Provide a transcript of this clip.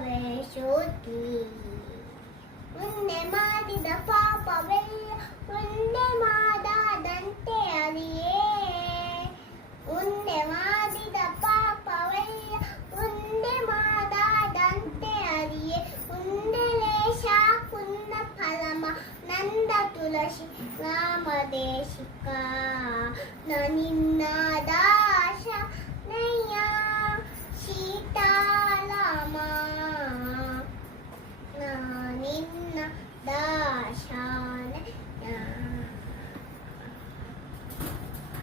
ಪಾಪವೇ ಶ್ರುತಿ. ಮುಂದೆ ಮಾಡಿದ ಪಾಪವೆಲ್ಲ ಮುಂದೆ ಮಾಡದಂತೆ ಅರಿಯೇ. ಮುಂದೆ ಮಾಡಿದ ಪಾಪವೆಲ್ಲ ಮುಂದೆ ಮಾಡದಂತೆ ಅರಿಯೇ. ಮುಂದೆ ಲೇಷ ಕುಂದ ಫಲಮ ನಂದ ತುಳಸಿ ರಾಮದೇಶಿಕ. ನಿನ್ನ ದಾಶ ನಯ್ಯ ಸೀತಾ